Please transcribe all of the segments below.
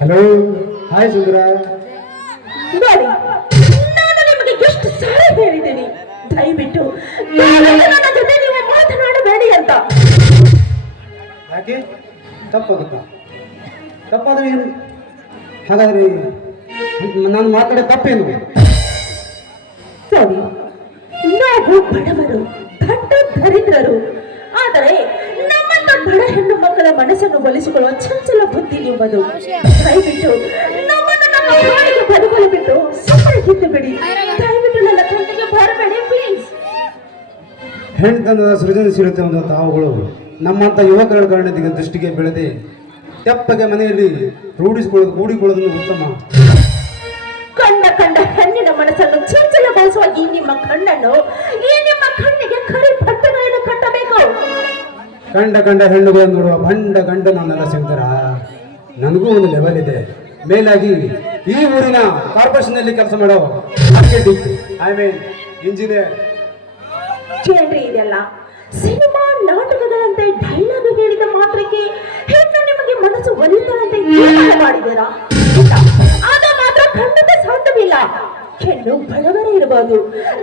Hello, hi ಸುಂದರ. ನೋಡಿ, ನಾನು ನಿಮಗೆ ಎಷ್ಟು ಸಾರಿ ಹೇಳಿದ್ದೀನಿ, ದಯವಿಟ್ಟು ನನ್ನ ಜೊತೆ ನೀವು ಮಾತನಾಡಬೇಡಿ ಅಂತ. ಯಾಕೆ ತಪ್ಪಾಗುತ್ತಾ? ತಪ್ಪಾದ್ರೆ ಏನು? ಹಾಗಾದ್ರೆ ನಾನು ಮಾತಾಡೋ ತಪ್ಪೇನು? ನೋಡಿ, ನಾವು ಬಡವರು, ದಟ್ಟ ದರಿದ್ರರು. ಆದರೆ ನಮ್ಮನ್ನ ಬಡ ಹೆಣ್ಣು ಮಕ್ಕಳ ಮನಸ್ಸನ್ನು ಒಲಿಸಿಕೊಳ್ಳುವ ಚಂಚಲ ಬುದ್ಧಿ ನಿಮ್ಮದು. ದಯವಿಟ್ಟು ನಮ್ಮನ್ನು ನಮ್ಮ ಹಾಡಿಗೆ ಬದುಕಲು ಬಿಟ್ಟು ಸುಮ್ಮನೆ ಕಿತ್ತು ಬಿಡಿ. ದಯವಿಟ್ಟು ನನ್ನ ಕಣ್ಣಿಗೆ ಬರಬೇಡಿ ಪ್ಲೀಸ್. ಹೆಣ್ತನದ ಸೃಜನಶೀಲತೆ ಒಂದು ತಾವುಗಳು ನಮ್ಮಂಥ ಯುವಕರ ಕಾರಣದಿಂದ ದೃಷ್ಟಿಗೆ ಬೆಳೆದೆ ತೆಪ್ಪಗೆ ಮನೆಯಲ್ಲಿ ಕೂಡಿಕೊಳ್ಳೋದನ್ನು ಉತ್ತಮ. ಕಂಡ ಹೆಣ್ಣಿನ ಮನಸ್ಸನ್ನು ಚಂಚಲಗೊಳಿಸುವ ಈ ನಿಮ್ಮ ಕಣ್ಣನ್ನು, ಈ ನಿಮ್ಮ ಕಣ್ಣಿಗೆ ಕರಿ ಬಟ್ಟೆಗಳನ್ನು ಕಟ್ಟಬೇಕು. ಕಂಡ ಹೆಣ್ಣುಗಳು ನೋಡುವ ಬಂಡ ಗಂಡ ನಾನೆಲ್ಲ ಸಿಗ್ತಾರ. ನನಗೂ ಒಂದು ಲೆವೆಲ್ ಇದೆ. ಮೇಲಾಗಿ ಈ ಊರಿನ ಕಾರ್ಪೊರೇಷನ್ ಅಲ್ಲಿ ಕೆಲಸ ಮಾಡೋ ಐ ಮೀನ್ ಇಂಜಿನಿಯರ್. ಕೇಳ್ರಿ, ಇದೆಲ್ಲ ಸಿನಿಮಾ ನಾಟಕಗಳಂತೆ ಡೈಲಾಗ್ ಹೇಳಿದ ಮಾತ್ರಕ್ಕೆ ಹೆಣ್ಣು ನಿಮಗೆ ಮನಸ್ಸು ಒಲಿತಾರಂತೆ ಮಾಡಿದ್ದೀರಾ? ಅದು ಮಾತ್ರ ಖಂಡಿತ ಸಾಧ್ಯವಿಲ್ಲ. ಹೆಣ್ಣು ಬಡವರೇ ಇರಬಹುದು,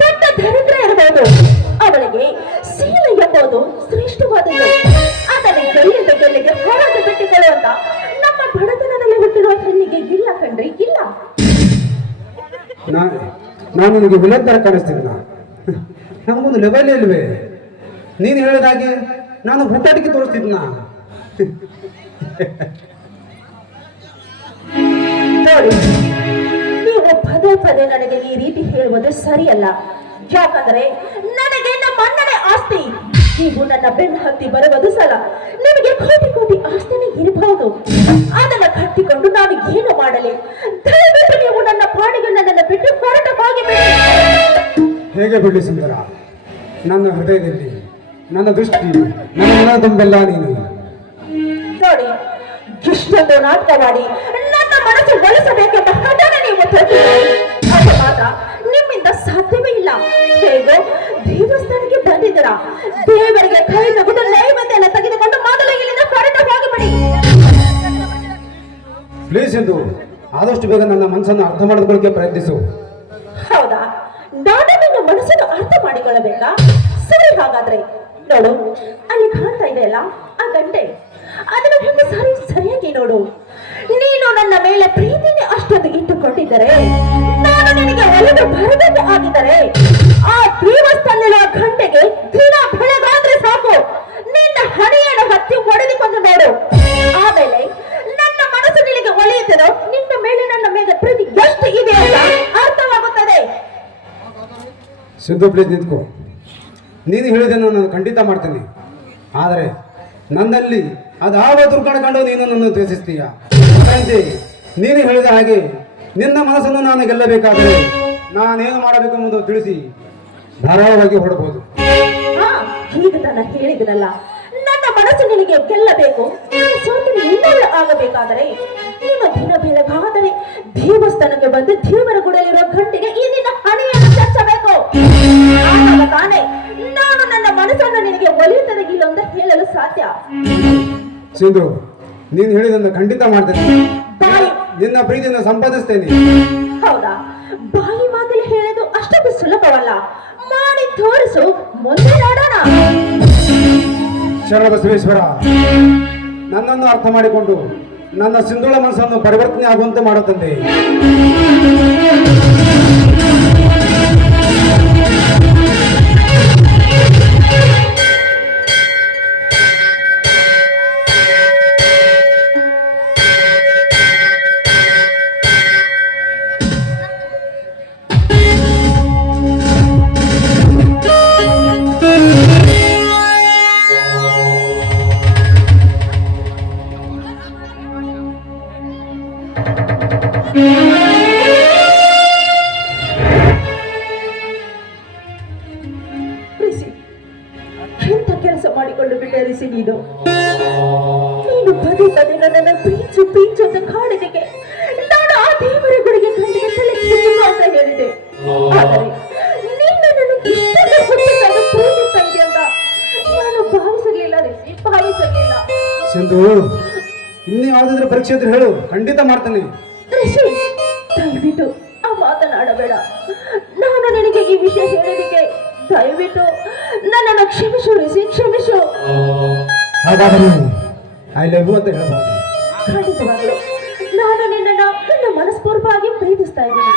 ದೊಡ್ಡ ದರಿದ್ರ ಇರಬಹುದು, ಅವಳಿಗೆ ಸೀಲೆ ಎಂಬುದು ಶ್ರೇಷ್ಠವಾದದ್ದು. ಅದನ್ನು ಗೆಲ್ಲಿಗೆ ಹೊರಗೆ ಬಿಟ್ಟುಕೊಳ್ಳುವಂತ ನಮ್ಮ ಬಡತನದಲ್ಲಿ ಹುಟ್ಟಿರುವ ಹೆಣ್ಣಿಗೆ ಇಲ್ಲ ಕಣ್ರಿ, ಇಲ್ಲ. ನಾನು ನಿನಗೆ ವಿಲನ್ ತರ ಕಾಣಿಸ್ತೀನಿ. ನನಗೊಂದು ಲೆವೆಲ್ ಇಲ್ವೇ? ನೀನು ಹೇಳಿದಾಗೆ ನಾನು ಹುಟ್ಟಾಟಿಕೆ ತೋರಿಸ್ತಿದ್ನ. ನೋಡಿ, ನೀವು ಪದೇ ನನಗೆ ಈ ರೀತಿ ಹೇಳುವುದು ಸರಿಯಲ್ಲ. ಯಾಕಂದ್ರೆ ನನಗೆ ನಮ್ಮ ಅಣ್ಣನೇ ಆಸ್ತಿ. ನೀವು ನನ್ನ ಬೆನ್ನು ಹತ್ತಿ ಬರುವುದು ಸಲ. ನಿಮಗೆ ಕೋಟಿ ಆಸ್ತಿನೇ ಇರಬಹುದು. ಅದನ್ನ ಕಟ್ಟಿಕೊಂಡು ನಾನು ಏನು ಮಾಡಲಿ? ದಯವಿಟ್ಟು ನೀವು ನನ್ನ ಪಾಡಿಗೆ ನನ್ನನ್ನು ಬಿಟ್ಟು ಹೊರಟು ಹೋಗಿಬಿಡಿ. ಹೇಗೆ ಬಿಡಲಿ ಸುಂದರ? ನನ್ನ ಹೃದಯದಲ್ಲಿ, ನನ್ನ ದೃಷ್ಟಿ, ನನ್ನ ಮನ ತುಂಬೆಲ್ಲ ನೀನು. ನೋಡಿ, ಇಷ್ಟೊಂದು ನಾಟಕ ಮಾಡಿ ನನ್ನ ಮನಸ್ಸು ಒಲಿಸಬೇಕೆಂಬ ಹಠನ ನೀವು ತೊಟ್ಟಿದ್ದೀರಿ. ಅದು ಮಾತ್ರ ನಿಮ್ಮಿಂದ ಸಾಧ್ಯವೇ ಇಲ್ಲ. ಹೇಗೋ ದೇವಸ್ಥಾನಕ್ಕೆ ಬಂದಿದ್ದೀರಾ, ದೇವರಿಗೆ ಕೈ ನಗುದು ನೈವೇದ್ಯ ತೆಗೆದುಕೊಂಡು ಮೊದಲು ಇಲ್ಲಿಂದ ಹೊರಟು ಹೋಗಿಬಿಡಿ. ಪ್ಲೀಸ್ ಎಂದು ಆದಷ್ಟು ಬೇಗ ನನ್ನ ಮನಸ್ಸನ್ನು ಅರ್ಥ ಮಾಡಿಕೊಳ್ಳಕ್ಕೆ ಪ್ರಯತ್ನಿಸು. ಹೌದಾ? ನಾನು ನಿನ್ನ ಮನಸ್ಸನ್ನು ಅರ್ಥ ಮಾಡಿಕೊಳ್ಳಬೇಕಾ? ಸರಿ, ಹಾಗಾದ್ರೆ ನೋಡು, ಅಲ್ಲಿ ಕಾಣ್ತಾ ಇದೆಯಲ್ಲ ಆ ಗಂಟೆ, ಅದನ್ನು ಹಿಂದೆ ಸರಿಯಾಗಿ ನೋಡು. ನೀನು ನನ್ನ ಮೇಲೆ ಪ್ರೀತಿನೇ ಅಷ್ಟೊಂದು ಇಟ್ಟುಕೊಂಡಿದ್ದರೆ, ನಾನು ನಿನಗೆ ಒಲಿದು ಬರಬೇಕು ಆಗಿದ್ದರೆ, ಆ ದೇವಸ್ಥಾನದ ಗಂಟೆಗೆ ದಿನ ಬೆಳಗಾದ್ರೆ ಸಾಕು, ನಿನ್ನ ಹಣೆಯನ್ನು ಹತ್ತಿ ಹೊಡೆದುಕೊಂಡು ನೋಡು. ಆಮೇಲೆ ನನ್ನ ಮನಸ್ಸು ನಿನಗೆ ಒಲಿಯುತ್ತದೋ, ನಿನ್ನ ಮೇಲೆ ನನ್ನ ಮೇಲೆ ಪ್ರೀತಿ ಎಷ್ಟು ಇದೆ ಅಂತ ಅರ್ಥವಾಗುತ್ತದೆ. ಸಿದ್ದು, ಪ್ಲೀಸ್ ನಿಂತ್ಕೋ. ನೀನು ಹೇಳಿದ್ದನ್ನು ನಾನು ಖಂಡಿತ ಮಾಡ್ತೀನಿ. ಆದರೆ ನನ್ನಲ್ಲಿ ಅದಾವ ದುರ್ಗಣ ಕಂಡು ನೀನು ನನ್ನನ್ನು ದ್ವೇಷಿಸ್ತೀಯ. ಅದರಂತೆ ನೀನು ಹೇಳಿದ ಹಾಗೆ ನಿನ್ನ ಮನಸ್ಸನ್ನು ನಾನು ಗೆಲ್ಲಬೇಕಾದರೆ ನಾನೇನು ಮಾಡಬೇಕೆಂಬುದು ತಿಳಿಸಿ ಧಾರಾಳವಾಗಿ ಹೊರಡಬಹುದು. ಈಗ ನಾನು ಹೇಳಿದ್ರಲ್ಲ, ನನ್ನ ಮನಸ್ಸು ನಿನಗೆ ಗೆಲ್ಲಬೇಕು, ಸೋತಿನ ಇನ್ನೊಳ್ಳೆ ಆಗಬೇಕಾದರೆ ನೀನು ದಿನ ಬೆಳಗಾದರೆ ದೇವಸ್ಥಾನಕ್ಕೆ ಬಂದು ದೇವರ ಗುಡಲಿರುವ ಗಂಟೆಗೆ ಈ ನಿನ್ನ ಹಣೆಯನ್ನು ಚಚ್ಚಬೇಕು. ಆಗ ತಾನೇ ನಾನು ನನ್ನ ಮನಸ್ಸನ್ನು ನಿನಗೆ ಒಲಿಯುತ್ತದೆ ಇಲ್ಲ ಅಂತ ಹೇಳಲು ಸಾಧ್ಯ. ಸಿಂಧು, ನೀನು ಹೇಳಿದನ್ನು ಖಂಡಿತ ಮಾಡ್ತೇನೆ. ನಿನ್ನ ಪ್ರೀತಿಯನ್ನು ಸಂಪಾದಿಸ್ತೇನೆ. ಹೌದಾ? ಬಾಯಿ ಮಾತಲ್ಲಿ ಹೇಳೋದು ಅಷ್ಟೊಂದು ಸುಲಭವಲ್ಲ. ಮಾಡಿ ತೋರಿಸು, ಮುಂದೆ ನೋಡೋಣ. ಶರಣ ಬಸವೇಶ್ವರ, ನನ್ನನ್ನು ಅರ್ಥ ಮಾಡಿಕೊಂಡು ನನ್ನ ಸಿಂಧುಳ ಮನಸ್ಸನ್ನು ಪರಿವರ್ತನೆ ಆಗುವಂತೆ ಮಾಡುತ್ತಂದೆ. ಎಂತ ಕೆಲಸ ಮಾಡಿಕೊಂಡು ಬಿಟ್ಟೆ ರಿಸಿ ನೀನು ಪದೇ ನನ್ನನ್ನು ಪೀಚು ಅಂತ ಕಾಡಿದಕ್ಕೆ ನಾನು ಆ ದೇವರ ಗುಡಿಗೆ ಕಣ್ಣಿಗೆ ತಲೆ ಕೆತ್ತಿತು ಅಂತ ಹೇಳಿದೆ. ಆದರೆ ನೀನು ನನ್ನನ್ನು ಇಷ್ಟೊಂದು ಹುಟ್ಟಿದಾಗ ಪ್ರೀತಿಸ್ತಾ ಇದೆ ಅಂತ ನಾನು ಭಾವಿಸಲಿಲ್ಲ ರಿಸಿ, ಭಾವಿಸಲಿಲ್ಲ. ಸಿಂಧು, ಇನ್ನು ಯಾವುದಾದ್ರೂ ಪರೀಕ್ಷೆ ಇದ್ರೆ ಹೇಳು, ಖಂಡಿತ ಮಾಡ್ತೇನೆ. ಋಷಿ, ದಯವಿಟ್ಟು ಆ ಮಾತನಾಡಬೇಡ. ನಾನು ನಿನಗೆ ಈ ವಿಷಯ ಹೇಳಿದಕ್ಕೆ ದಯವಿಟ್ಟು ನನ್ನನ್ನು ಕ್ಷಮಿಸು ಋಷಿ, ಕ್ಷಮಿಸು. ಹಾಗಾದರೆ ಐ ಲವ್ ಯು ಅಂತ ಹೇಳ್ಬೋದು. ಖಂಡಿತವಾಗ್ಲು ನಾನು ನಿನ್ನನ್ನು ನನ್ನ ಮನಸ್ಪೂರ್ವವಾಗಿ ಪ್ರೀತಿಸ್ತಾ ಇದ್ದೀನಿ.